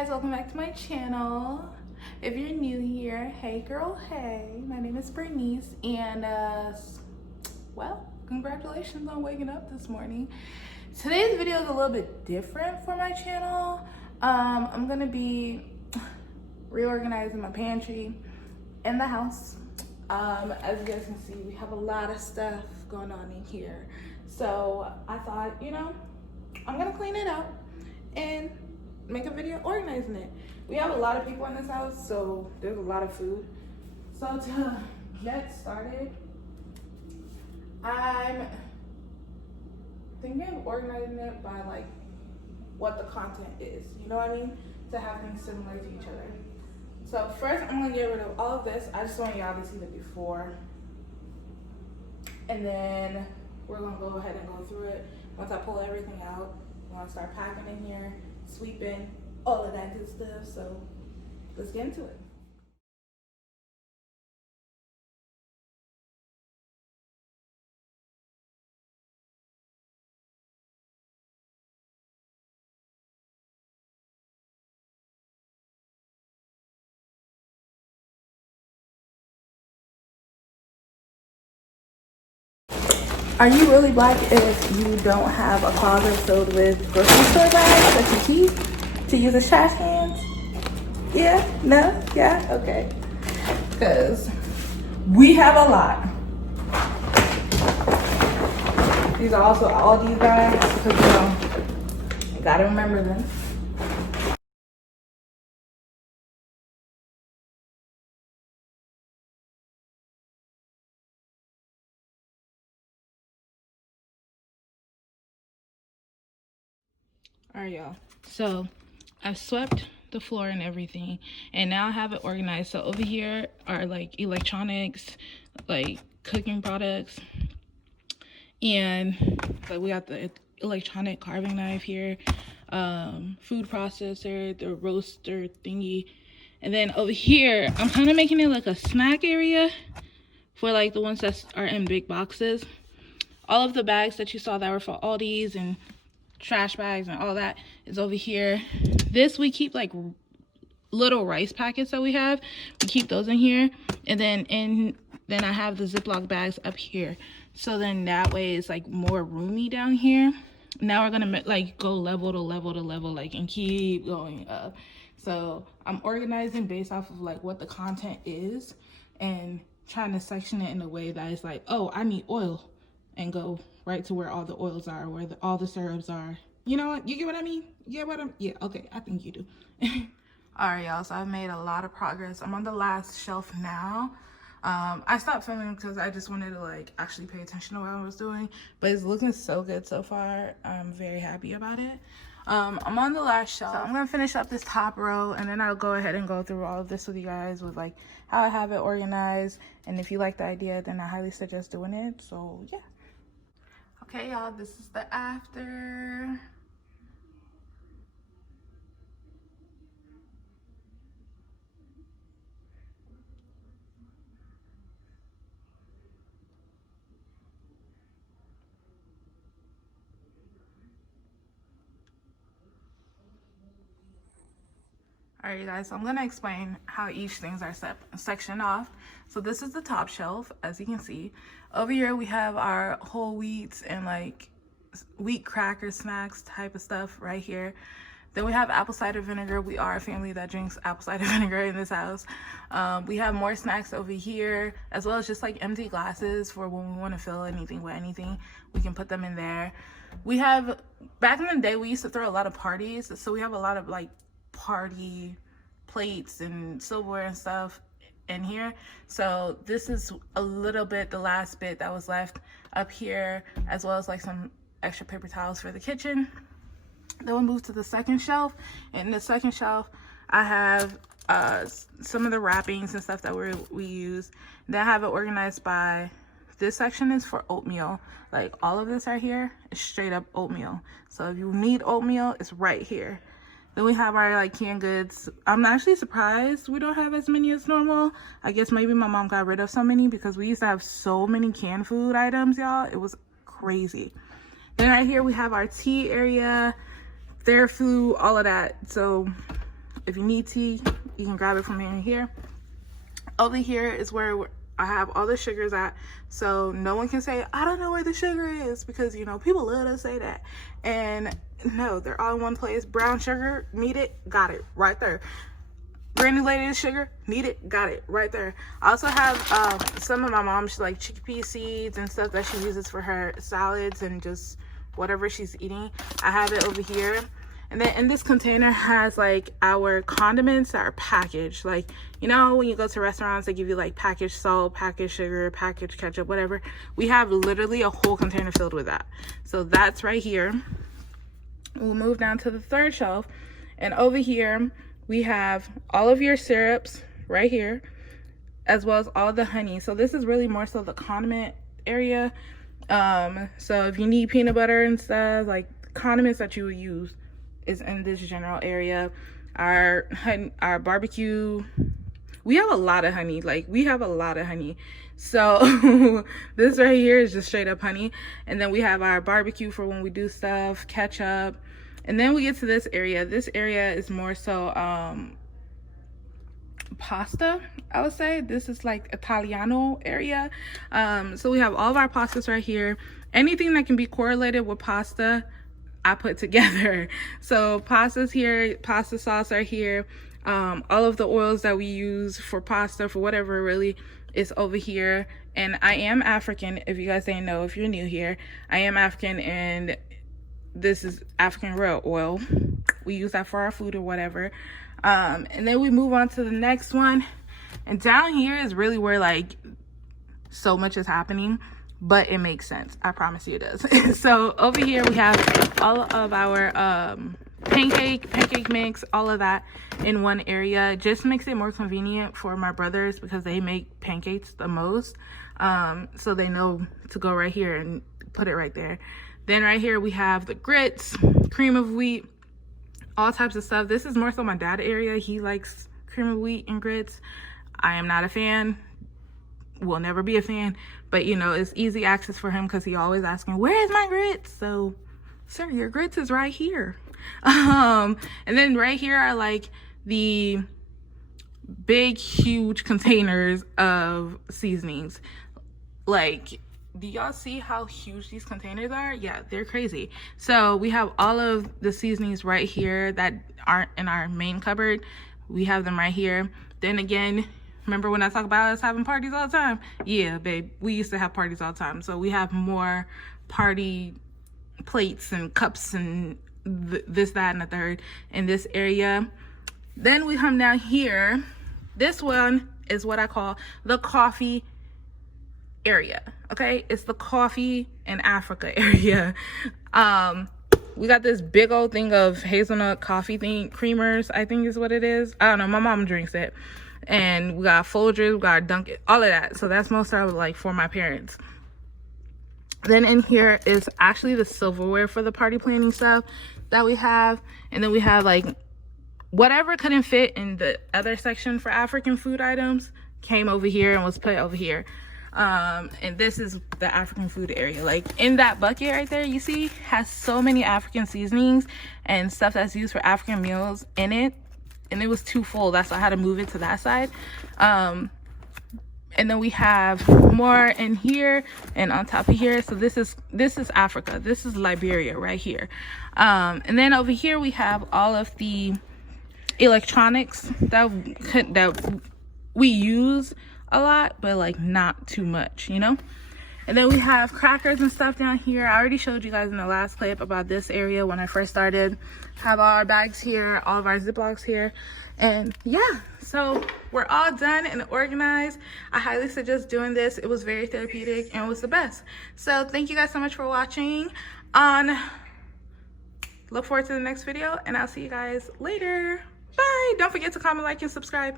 guys, welcome back to my channel. If you're new here, hey girl, hey. My name is Bernice, and well, congratulations on waking up this morning. Today's video is a little bit different for my channel. I'm gonna be reorganizing my pantry in the house. As you guys can see, we have a lot of stuff going on in here. So I thought, I'm gonna clean it up and make a video organizing it. We have a lot of people in this house, so there's a lot of food. So to get started, I'm thinking of organizing it by like what the content is, you know what I mean? To have things similar to each other. So first I'm gonna get rid of all of this. I just want y'all to see the before. And then we're gonna go ahead and go through it. Once I pull everything out, I'm gonna start packing in here, sweeping, all of that good stuff. So let's get into it. Are you really black if you don't have a closet filled with grocery store bags that you keep to use as trash cans? Yeah? No? Yeah? Okay. Because we have a lot. These are also all these bags because, you gotta remember them. All right, y'all. So I've swept the floor and everything, and now I have it organized. So over here are like electronics, like cooking products, and like we got the electronic carving knife here, food processor, the roaster thingy, and then over here I'm kind of making it like a snack area for like the ones that are in big boxes. All of the bags that you saw that were for Aldi's and trash bags and all that is over here. This we keep like little rice packets that we keep those in here, and then I have the Ziploc bags up here, so then that way it's like more roomy down here. Now we're gonna like go level to level to level, like, and keep going up. So I'm organizing based off of like what the content is and trying to section it in a way that is like, oh, I need oil, and go right to where all the oils are, where all the syrups are. You know what? You get what I mean? You get what yeah, okay, I think you do. All right, y'all, so I've made a lot of progress. I'm on the last shelf now. I stopped filming because I just wanted to like actually pay attention to what I was doing, but it's looking so good so far. I'm very happy about it. I'm on the last shelf, so I'm gonna finish up this top row, and then I'll go ahead and go through all of this with you guys with like how I have it organized. And if you like the idea, then I highly suggest doing it. So yeah. Okay, y'all, this is the after. All right, you guys, so I'm gonna explain how each things are sectioned off. So this is the top shelf, as you can see. Over here we have our whole wheats and like wheat cracker snacks type of stuff right here. Then we have apple cider vinegar. We are a family that drinks apple cider vinegar in this house. We have more snacks over here, as well as just like empty glasses for when we want to fill anything with anything. We can put them in there. We have, back in the day, we used to throw a lot of parties. So we have a lot of like party plates and silverware and stuff in here. So this is a little bit, the last bit that was left up here, as well as like some extra paper towels for the kitchen. Then we'll move to the second shelf. And in the second shelf, I have some of the wrappings and stuff that we use. Then I have it organized by, this section is for oatmeal. Like all of this right here is straight up oatmeal. So if you need oatmeal, it's right here. Then we have our like canned goods. I'm actually surprised we don't have as many as normal. I guess maybe my mom got rid of so many because we used to have so many canned food items, y'all. It was crazy. Then right here we have our tea area, Theraflu, all of that. So If you need tea, you can grab it from here. Over here is where I have all the sugars at, so no one can say I don't know where the sugar is, because you know people love to say that. And no, they're all in one place. Brown sugar, need it, got it right there. Granulated sugar, need it, got it right there. I also have some of my mom's like chickpea seeds and stuff that she uses for her salads and just whatever she's eating. I have it over here. And then in this container has like our condiments that are packaged. Like, you know, when you go to restaurants, they give you like packaged salt, packaged sugar, packaged ketchup, whatever. We have literally a whole container filled with that. So that's right here. We'll move down to the third shelf. And over here, we have all of your syrups right here, as well as all the honey. So this is really more so the condiment area. So if you need peanut butter and stuff, like condiments that you would use, is in this general area. Our barbecue, we have a lot of honey. Like, we have a lot of honey. So this right here is just straight up honey. And then we have our barbecue for when we do stuff, ketchup. And then we get to this area. This area is more so pasta, I would say. This is like Italiano area. So we have all of our pastas right here. Anything that can be correlated with pasta, I put together. So pasta's here, pasta sauce are here. All of the oils that we use for pasta, for whatever really, is over here. And I am African, if you guys didn't know, if you're new here. I am African, and this is African raw oil. We use that for our food or whatever. And then we move on to the next one. And down here is really where like so much is happening. But it makes sense. I promise you it does. So over here we have all of our pancake mix, all of that in one area. Just makes it more convenient for my brothers because they make pancakes the most. So they know to go right here and put it right there. Then right here we have the grits, cream of wheat, all types of stuff. This is more so my dad area. He likes cream of wheat and grits. I am not a fan. Will never be a fan, but you know, it's easy access for him because he always asking, where is my grits? So sir, your grits is right here. And then right here are like the big huge containers of seasonings. Like, do y'all see how huge these containers are? Yeah, they're crazy. So we have all of the seasonings right here that aren't in our main cupboard. We have them right here. Then again, remember when I talk about us having parties all the time? Yeah, babe, we used to have parties all the time. So we have more party plates and cups and this, that, and the third in this area. Then we come down here. This one is what I call the coffee area, okay? It's the coffee in Africa area. We got this big old thing of hazelnut coffee thing, creamers, I think is what it is. I don't know, my mom drinks it. And we got Folgers, we got Dunkin', all of that. So that's most of like for my parents. Then in here is actually the silverware for the party planning stuff that we have. And then we have like whatever couldn't fit in the other section for African food items came over here and was put over here. And this is the African food area. Like in that bucket right there, you see, has so many African seasonings and stuff that's used for African meals in it. And it was too full. That's why I had to move it to that side. And then we have more in here and on top of here. So this is Africa. This is Liberia right here. And then over here we have all of the electronics that we use a lot, but like not too much, you know. And then we have crackers and stuff down here. I already showed you guys in the last clip about this area when I first started. Have all our bags here, all of our Ziplocs here. And yeah, so we're all done and organized. I highly suggest doing this. It was very therapeutic and it was the best. So thank you guys so much for watching. Look forward to the next video and I'll see you guys later. Bye. Don't forget to comment, like, and subscribe.